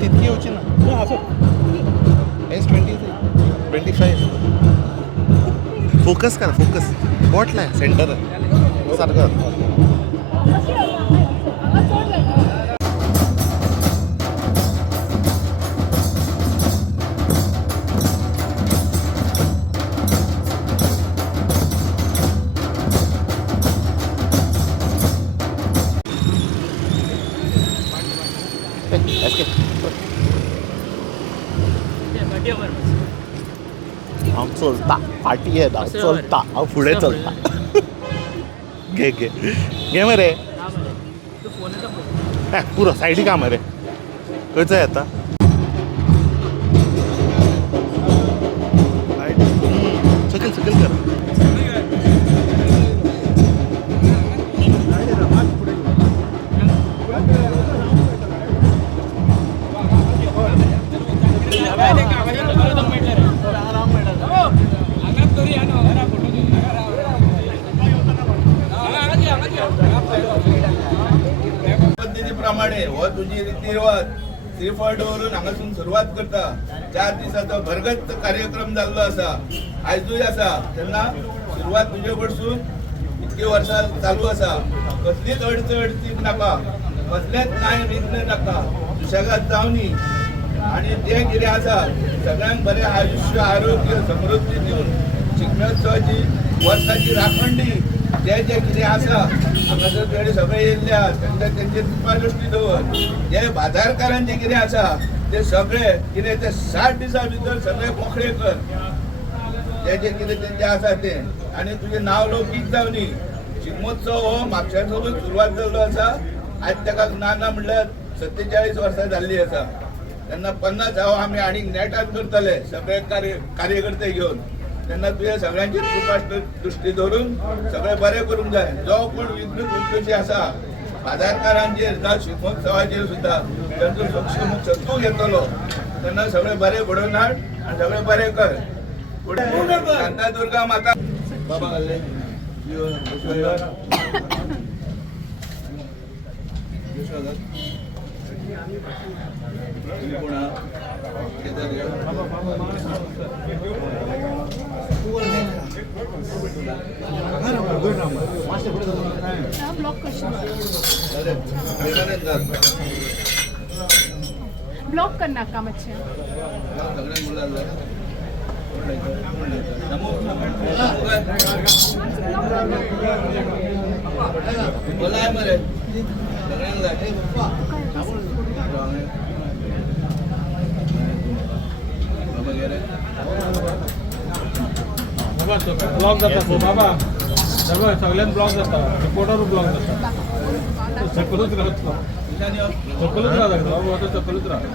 तितकी होची ना S25 फोकस करा फोकस बॉटला आहे सेंटर सारखं चलता पार्टी आहे ना चलता पुढे चलता घे घे घे मरे पुरं साईड का मरे खयचं आहे आता सकल सकल कर पद्धतीप्रमाणे हो तुझी रीतिरिवाज श्रीफळवरून हांगासून सुरुवात करता 4 दिसाचो भरगत कार्यक्रम जाल्लो आसा आयजूय आसा तेन्ना सुरुवात तुजे कडसून इतकी वर्सां चालू आसा कसलीच अडचण नाका कसलेच कांय विघ्न नाका सुशेगाद जावनी आणि जे कितें आसा सगळ्यांक बरें आयुष्य आरोग्य समृद्धी दिवन शिगम्योत्सवाची वर्साची राखण जे जे कितें आसा हांगासर थोडे सगळे येयल्ले तेंचे कृपा दृश्टी दवर जे बाजारकारांचे कितें आसा ते सगळे कितें ते 60 दिसां भितर सगळे मोकळे कर जे जे कितें तेंचे आसा ते आनी तुजें नांव लौकीक जावनी शिगमोत्सव हो म्हापशांतसून सुरवात जाल्लो आसा आज ताका ना म्हणल्यार 47 वर्सां जाल्लीं आसा तेन्ना 50 हांव आमी आनी नेटान करतले सगळे कार्यकर्ते घेवन तेन्ना तुवें सगळ्यांची कृपा दृश्टी धरून सगळें बरें करूंक जाय जो कोण विघ्न दृश्टी आसा बाजारकारांचेर जावं शिगमोत्सवाचेर सुद्दां तांचो सक्षम सत्तू घेतलो तेन्ना सगळें बरें घडोवन हाड आनी सगळें बरें कर शांतादुर्गा माता बाबा घाल्ले ब्लॉक करना का मच्छी बोलाय मरे ब्लॉक जाता बाबा सगळ्यांनी ब्लॉक जाता रिपोर्टर ब्लॉक जाता सकलूच राहतो सकलूच राहता बाबा आता सकलूच राहता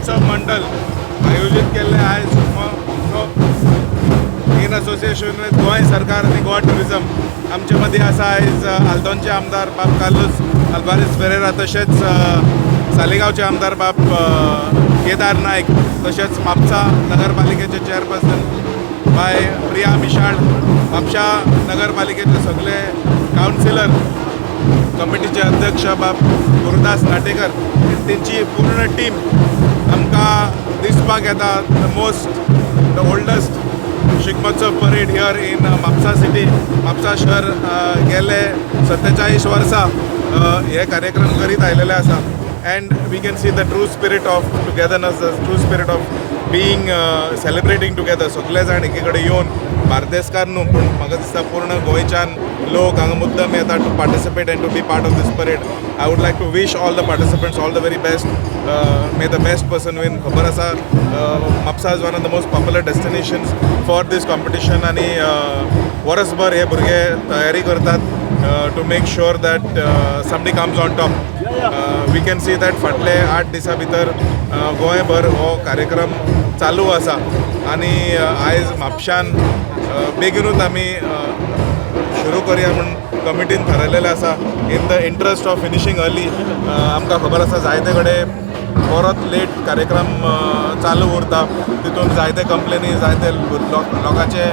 शिगमोत्सव मंडळ आयोजित केल्ले आयज इन असोसिएशन विथ गोंय सरकार आनी गोवा टुरिझम आमचे मदीं आसा आयज आल्दोनचे आमदार बाब कार्लोस आल्वारेस फेरेरा तशेंच सालेगांवचे आमदार बाब केदार नायक तशेंच म्हापसा नगरपालिकेचे चेअरपर्सन बाय प्रिया मिशाळ म्हापशा नगरपालिकेचे सगळे कावन्सिलर कमिटीचे अध्यक्ष बाब गुरुदास नाटेकर तेंची पूर्ण टीम आमकां दिसपाक येता the oldest Shigmotsav parade here in Mapusa city Mapusa शहर गेले 47 वर्सां हे कार्यक्रम करीत आयलेले आसा and we can see the true spirit of togetherness, the true spirit of being celebrating together. सगळे जाण एके कडेन येवन बार्देसकार न्हू पूण म्हाका दिसता पूर्ण गोंयच्यान लोक हांगा मुद्दम येता to participate and to be part of this parade. I would like to wish all the participants all the very best. May the best person win. खबर आसा Mapusa is one of the most popular destinations for this competition आनी वर्सभर हे भुरगे तयारी करतात to make sure that somebody comes on top. We can see that फाटले 8 दिसां भितर गोंयभर हो कार्यक्रम चालू आसा आनी आयज म्हापशान बेगीनूच आमी सुरू करया म्हणून कमिटीन थारायलेलें आसा. In the interest of finishing early. आमकां खबर आसा जायते कडेन परत लेट कार्यक्रम चालू उरता तितून जायते कंप्लेनी जायते लोकांचे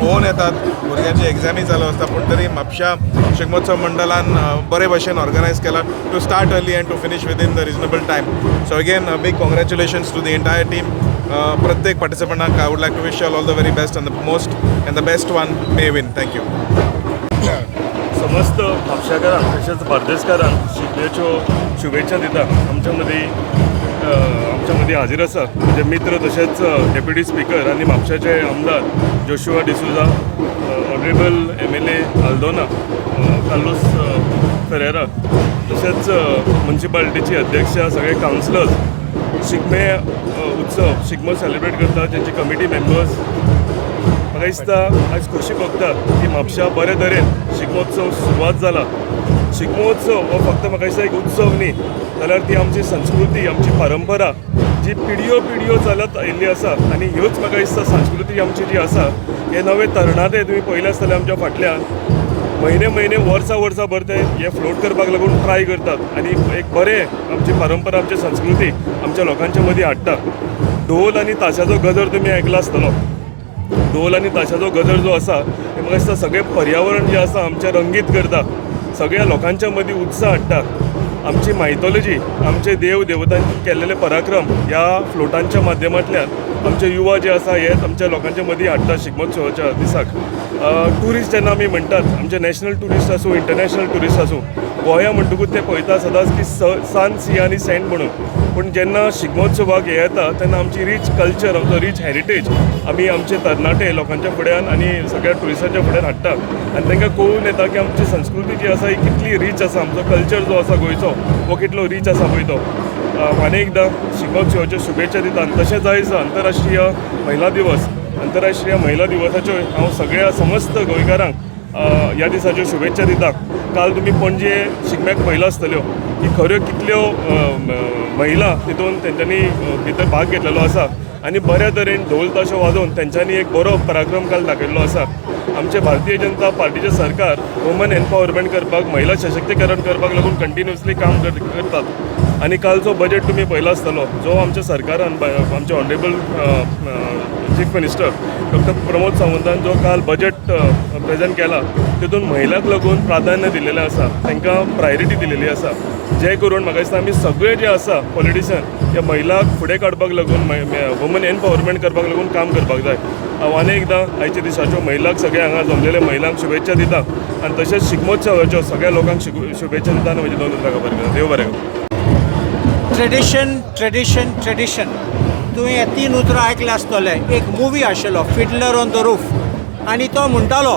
फोन येतात भुरग्यांची एग्जामी चालू आसता पूण तरी म्हापशा शिगमोत्सव मंडळान बरे भशेन ऑर्गनायज केला to start early and to finish within the reasonable time. So again big congratulations to the entire team. प्रत्येक पार्टिसिपंटाक I would like to wish all the very best and the most and the best one may win. Thank you. समस्त म्हापशाकारांक तशेंच बार्देसकारांक शिगम्याच्यो शुभेच्छा दिता. आमच्या मदीं हाजीर आसा म्हणजे मित्र तशेंच डेप्युटी स्पीकर आनी म्हापशाचे आमदार जोशुआ डिसुजा, ऑनरेबल MLA आल्दोना कार्लोस फेरेरा, तशेंच म्युनिसिपालिटीची अध्यक्षा, सगळे कावन्सिलर्स, शिगमे उत्सव शिगमो सेलिब्रेट करता तेंची कमिटी मेंबर्स. म्हाका दिसता आयज खोशी भोगता की म्हापशा बरे तरेन शिगमोत्सव सुरवात जाला. शिगमोत्सव हो फक्त म्हाका दिसता एक उत्सव न्ही जाल्यार ती आमची संस्कृती, आमची परंपरा जी पिढयो चलत आयिल्ली आसा आनी ह्योच म्हाका दिसता संस्कृती आमची जी आसा. हे नवे तरणाटे तुमी पळयले आसतले आमच्या फाटल्यान म्हयने वर्सां भर ते हे फ्लोट करपाक लागून ट्राय करतात आनी एक बरें आमची परंपरा, आमची संस्कृती आमच्या लोकांच्या मदीं हाडटा. ढोल आनी ताशाचो गजर तुमी आयकला आसतलो. ढोल आनी ताशाचो गजर जो आसा हे म्हाका दिसता सगळें पर्यावरण जें आसा आमचें रंगीत करता, सगळ्या लोकांच्या मदीं उत्साह हाडटा. आमची मायथॉलॉजी, आमचे देव देवतांचे केल्लेले पराक्रम ह्या फ्लोटांच्या माध्यमांतल्यान आमचे युवा जे आसा हे आमच्या लोकांच्या मदीं हाडटा शिगमोत्सवाच्या दिसाक. ट्युरिस्ट जेन्ना आमी म्हणटात, आमचे नॅशनल ट्युरिस्ट आसूं इंटरनॅशनल ट्युरिस्ट आसूं, गोंया म्हणटकूच ते पळयता सदांच की सन सी आनी सेंट म्हणून. पूण जेन्ना शिगमोत्सवाक हे येता तेन्ना आमची रीच कल्चर, आमचो रीच हेरिटेज आमी आमचे तरणाटे लोकांच्या फुड्यान आनी सगळ्या ट्युरिस्टांच्या फुड्यान हाडटा आनी तांकां कळून येता की आमची संस्कृती जी आसा ही कितली रीच आसा, आमचो कल्चर जो आसा गोंयचो हो कितलो रीच आसा पळय तो. आनी एकदां शिगमोत्सवाच्यो शुभेच्छा दिता. आनी तशेंच आयज आंतरराष्ट्रीय महिला दिवस. आंतरराष्ट्रीय महिला दिवसाच्यो हांव सगळ्या समस्त गोंयकारांक ह्या दिसाच्यो शुभेच्छा दिता. काल तुमी पणजे शिगम्याक पळयलो आसतल्यो की खऱ्यो कितल्यो महिला तितून तेंच्यांनी भितर भाग घेतलेलो आसा आनी बऱ्या तरेन ढोल ताशो वाजोवन तेंच्यांनी एक बरो पराक्रम काल दाखयल्लो आसा. आमचे भारतीय जनता पार्टीचे सरकार वुमन एम्पावरमेंट करपाक, महिला सशक्तीकरण करपाक लागून कंटिन्युअसली काम करतात. आनी कालचो बजेट तुमी पळयलो आसतलो जो आमच्या सरकारान, आमचे honourable chief minister doctor Pramod सावंतान जो काल बजेट प्रेजेंट केला तितून महिलांक लागून प्राधान्य दिलेलें आसा, तांकां प्रायोरिटी दिलेली आसा. जे करून म्हाका दिसता आमी सगळे जे आसा पॉलिटिशियन हे महिलांक फुडें काडपाक लागून, वुमन एम्पावरमेंट करपाक लागून काम करपाक जाय. हांव आनी एकदां आयच्या दिसाच्यो महिलांक, सगळ्या हांगा जमलेल्या महिलांक शुभेच्छा दिता आनी तशेंच शिगमोत्सवाच्यो सगळ्या लोकांक शुभेच्छा दिता आनी म्हजी दोन उतरां बरें करा. देव बरें करूं. ट्रेडिशन तुवें हे 3 उतरां आयकले आसतले. एक मुवी आशिल्लो फिडलर ऑन द रूफ आनी तो म्हणटालो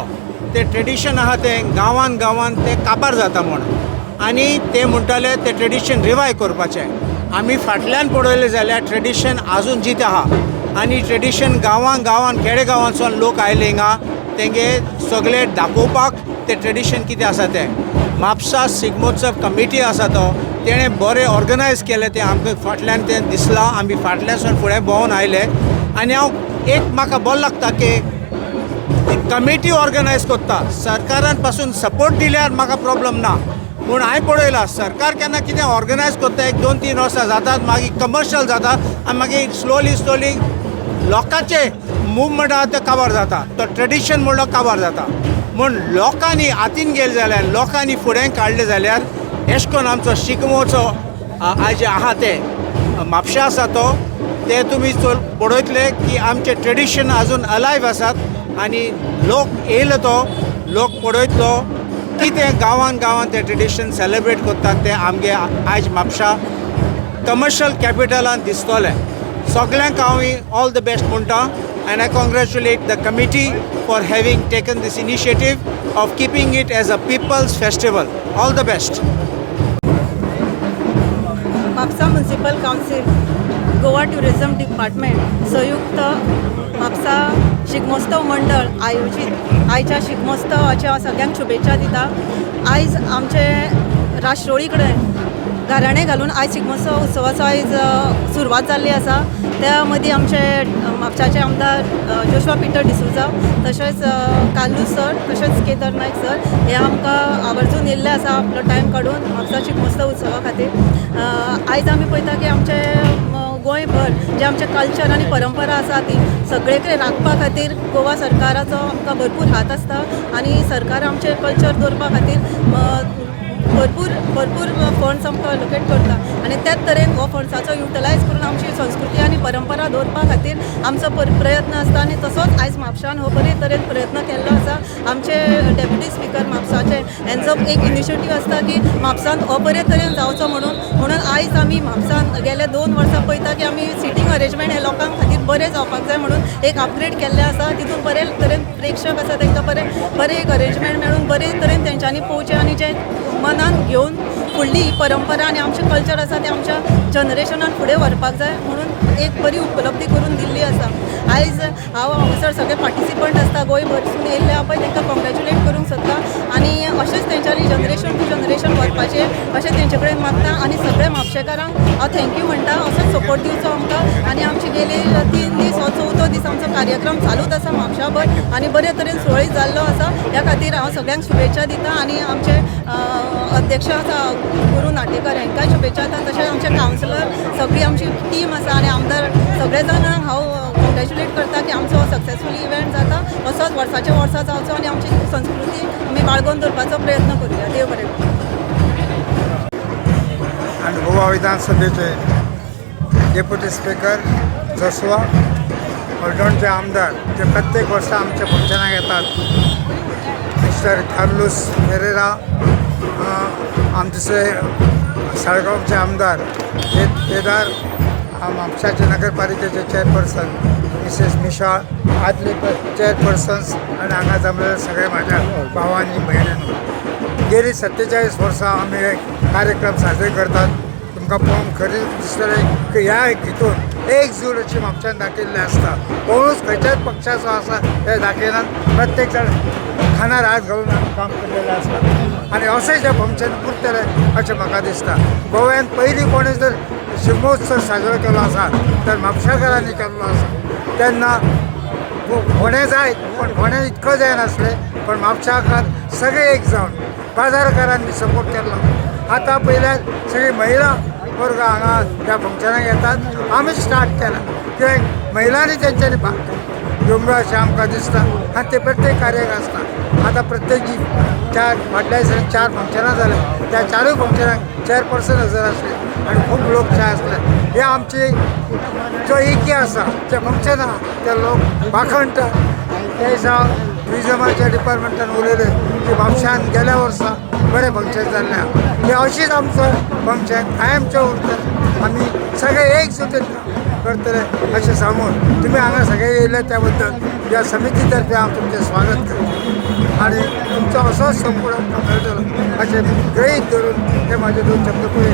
ते ट्रेडिशन आहा तें गांवान ते काबार जाता म्हणून आनी ते म्हणटाले ते ट्रेडिशन रिवायव करपाचें. आमी फाटल्यान पळयलें जाल्यार ट्रेडिशन आजून जीत आहा आनी ट्रेडिशन गांवान खेडेगांवांसून लोक आयले हिंगा तेंगे सगळे दाखोवपाक ते ट्रेडिशन कितें आसा तें. म्हापसा शिगमोत्सव कमिटी आसा तो तेणें बरें ऑर्गनायज केलें तें आमकां फाटल्यान तें दिसलां. आमी फाटल्यानसून फुडें भोंवून आयले आनी हांव एक म्हाका बरें लागता की कमिटी ऑर्गनायज करता. सरकारान पासून सपोर्ट दिल्यार म्हाका प्रॉब्लम ना, पूण हांवें पळयलां सरकार केन्ना कितें ऑर्गनायज करता 1-2-3 वर्सां जातात, मागीर कमर्शियल जाता आनी मागीर स्लोली लोकांचे मुवमेंट आहा ते काबार जाता, तो ट्रेडिशन म्हणलो काबार जाता. म्हूण लोकांनी हातीन गेले जाल्यार, लोकांनी फुडें काडले जाल्यार अशें करून आमचो शिगमोचो आज जे आहा ते म्हापशा आसा तो ते तुमी पळयतले की आमचे ट्रेडिशन आजून अलायव्ह आसात आनी लोक येयलो तो लोक पळयतलो की ते गांवान ते ट्रेडिशन सेलिब्रेट करतात ते आमगे आयज म्हापशा कमर्शियल कॅपिटलान दिसतलें. सगळ्यांक हांव ऑल द बेस्ट म्हणटा and I congratulate the committee for having taken this initiative of keeping it as a people's festival. All the best. Mapusa municipal council, Goa tourism department संयुक्त म्हापसा शिगमोत्सव मंडळ आयोजीत आयच्या शिगमोत्सवाच्या हांव सगळ्यांक शुभेच्छा दिता. आयज आमचे राष्ट्रोळी कडेन घराणे घालून आयज शिगमोत्सव उत्सवाचो आयज सुरवात जाल्ली आसा. त्या मदीं आमचे म्हापशाचे आमदार जोशुआ पीटर डिसूजा, तशेंच कालूस सर, तशेंच केदार नायक सर हे आमकां आवर्जून येयल्ले आसा आपलो टायम काडून म्हापसा शिगमोत्सव उत्सवा खातीर. आयज आमी पळयता की आमचे गोंयभर जे आमचे कल्चर आनी परंपरा आसा ती सगळे कडेन राखपा खातीर गोवा सरकाराचो आमकां भरपूर हात आसता आनी सरकार आमचे कल्चर दवरपा खातीर भरपूर फंड्स आमकां अलोकेट करता आनी त्याच तरेन हो फंड्साचो युटिलायज करून आमची संस्कृती आनी परंपरा दवरपा खातीर आमचो प्रयत्न आसता आनी तसोच आयज म्हापशान हो बरे तरेन प्रयत्न केल्लो आसा. आमचे डेप्युटी स्पीकर म्हापसाचे हेंचो एक इनिशिएटीव आसता की म्हापसान हो बरे तरेन जावचो म्हणून आयज आमी म्हापसान गेले 2 वर्सां पळयता की आमी सिटींग अरेंजमेंट हे लोकांक खातीर बरें जावपाक जाय म्हणून एक अपग्रेड केल्लें आसा. तितून बरे तरेन प्रेक्षक आसा तांकां बरें एक अरेंजमेंट मेळून बरे तरेन तेंच्यांनी पोवचें आनी जे मनान घेवन फुडली ही परंपरा आनी आमचें कल्चर आसा तें आमच्या जनरेशनान फुडें व्हरपाक जाय म्हणून एक बरी उपलब्धी करून दिल्ली आसा. आयज हांव हांगासर सगळे पार्टिसिपंट आसता गोंयभरसून येयल्ले आहा पळय तांकां कॉंग्रॅच्युलेट करूंक सोदता आनी अशेंच तेंच्यांनी जनरेशन टू जनरेशन व्हरपाचें अशें तेंचे कडेन मागता आनी सगळे म्हापशेकारांक हांव थँक्यू म्हणटा. असोच सपोर्ट दिवचो आमकां आनी आमचे गेले 3 दीस हो 4थो दीस आमचो कार्यक्रम चालूच आसा म्हापशाभर आनी बरे तरेन सुरळीत जाल्लो आसा. ह्या खातीर हांव सगळ्यांक शुभेच्छा दिता आनी आमचे अध्यक्ष आसा गुरू नाटेकर हांकांय शुभेच्छा दिता. तशेंच आमचे कावन्सिलर सगळी आमची टीम आसा आनी आमदार सगळे जाणांक हांव कॉंग्रॅच्युलेट करता की आमचो सक्सेसफुली इव्हेंट जाता असोच वर्साच्या वर्सा जावचो आनी आमची संस्कृती आमी बाळगून दवरपाचो प्रयत्न करुया. देव बरें. आणि गोवा विधानसभेचे डेप्युटी स्पीकर जोशुआ, हळदणचे आमदार जे प्रत्येक वर्सा आमच्या फंक्शनाक येतात, मिस्टर कार्लोस फेरेरा, आमचे साळगांवचे आमदार केदार, म्हापशाचे नगरपालिकेचे चेअरपर्सन मिसेस मिशा, आदले चेअरपर्सन्स आणि हांगा जमलेले सगळे माझ्या भावांनी भयणींनो. गेली 47 वर्सां आमी कार्यक्रम साजरे करतात. तुमकां पळोवन खरें दिसतलें की ह्या हितून एकजूट अशी म्हापशान दाखयल्ली आसता. कोणूच खंयच्याच पक्षाचो आसा ते दाखयनात. प्रत्येक जाण खानार हात घालून काम केल्लेले आसता आनी अशें जे फंक्शन उरतले अशें म्हाका दिसता. गोव्यान पयलीं कोणें जर शिगमोत्सव साजरो केलो आसा तर म्हापशाकारांनी केल्लो आसा. तेन्ना फोंडे जायत पण फोंड्यान इतको जायनासलें, पण म्हापशाकार सगळे एक जावन बाजारकारांनी सपोर्ट केल्लो. आतां पयल्यार सगळी महिला वर्ग हांगा ह्या फंक्शनाक येतात. आमी स्टार्ट केला कित्याक महिलांनी तेंच्यांनी घेवंक जाय अशें आमकां दिसता आनी ते प्रत्येक कार्याक आसता. आतां प्रत्येक फाटल्या दिसांनी 4 फंक्शनां जाले, त्या 4 फंक्शनाक चेअरपर्सन हजर आसले आनी खूब लोक जे आसले. हे आमची जो एकी आसा जे फंक्शन आहा ते लोक वाखणटा. ते दिसा ट्युरिजमाच्या डिपार्टमेंटान उलयले की म्हापशान गेल्या वर्सा बरें फंक्शन जाल्लें आहा. हे अशीच आमचो फंक्शन कायमचें उरतलें. आमी सगळे एकजुटीन करतले अशें सांगून तुमी हांगा सगळे येयले त्या बद्दल ह्या समिती तर्फे हांव तुमचें स्वागत करता आनी तुमचो असोच सपोर्ट आमकां मेळटलो अशें गृहीत धरून हे म्हाजे 2 शब्द पळय